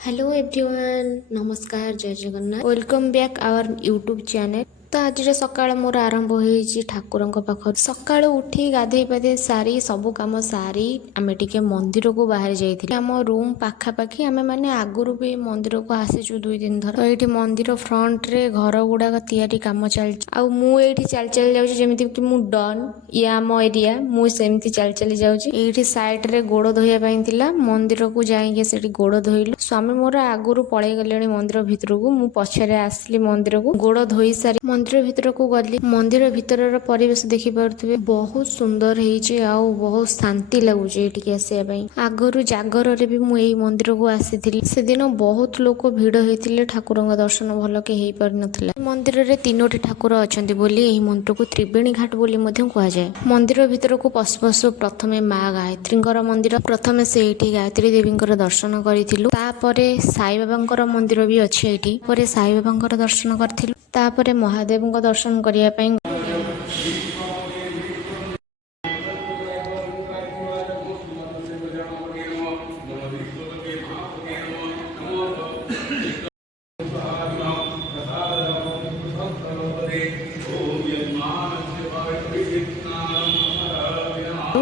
Hello everyone नमस्कार जय Jagannath welcome back our YouTube channel. तो आज सकाळ मोर आरंभ होईची ठाकुरंक पाखर सकाळ उठी गाधई पाधई सारी सबु काम सारी आमे टिके मंदिर को बाहर जाइथिले। आम रूम पाखा पाखी आमे माने आगुरु भी मंदिर को आसीचु 2-3 थर। तो एठी मंदिर फ्रंट रे घर गुडा तैयारी काम चलछि। आ मु एठी चल चल जाउछि जेमिति कि मु डन या आम एरिया मु सेमति चल चल जाउछि। एठी साइड रे गोड़ धोया ପାଇଁ थिला मंदिर को जाइके सेठी गोड़ धोइलु। स्वामी मोर आगुरु पळै गलेनी मंदिर भितर को मु पछरे आसली मंदिर को गोड़ धोई सारी मंदिर भितर को गली। मंदिर भितर परिवेश देखि पारुथिबे बहुत सुंदर हेइचे आ बहुत शांति लागुचे एठी आसिया पई। आगरु जागर रे भी मु एई मंदिर को आसीथिली। से दिन बहुत लोक भीड़ हेतिले ठाकुरंग दर्शन भल के हेई पार नथिला। मंदिर रे तीनोटी ठाकुर अछंती बोली एही मंदिर को त्रिवेणी घाट बोली मध्य कुआ जाय। मंदिर भितर को पशु पशु प्रथमे माँ गायत्रींकर मंदिर प्रथमे से एठी गायत्री देवींकर दर्शन करिथिलु। तापरे साई बाबांकर मंदिर भी अछि एठी। परे साई बाबांकर दर्शन करथिलु। तापरे महादेवंक दर्शन करिया पई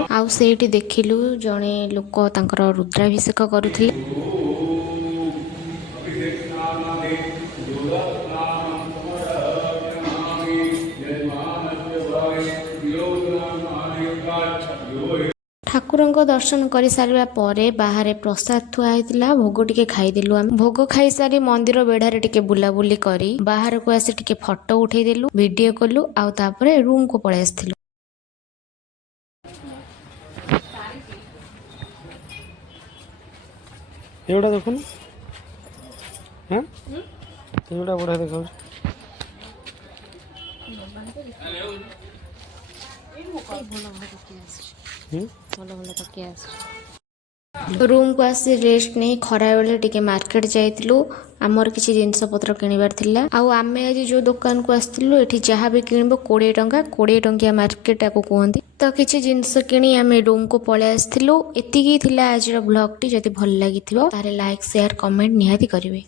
आउ सेठी देखिलु जणे लोक तांकर रुद्राभिषेक करुथिले। ठाकुरंक दर्शन कर सारा पर बाहर प्रसाद थुआ होता भोग टिके खाईदेलु। आम भोग खाई सारी मंदिर बेढ़ारे टिके बुलाबुली करी बाहर को आसी टिके फोटो उठेदेलु वीडियो कलु आउ तापरे रूम को पळै आस्थिलु। एवढा देखून हां एवढा बडा देखाउ रूम को आसी रेस्ट नहीं खरा बेले टिके मार्केट जाइतिलु। आमर किछि जिंस पत्र किनिबार थिला। आउ आमे आज जो दुकान को आस्तिलु एठी जहाँ भी किनिबो 20 टंका 20 टंकिया मार्केट को कहंती। तो किछि जिंस किनी आमे रूम को पळे आस्तिलु। एतिकी थिला आज रो ब्लॉग टी जति भल लागिथिबो तारे लाइक शेयर कमेंट निहाती करिवे।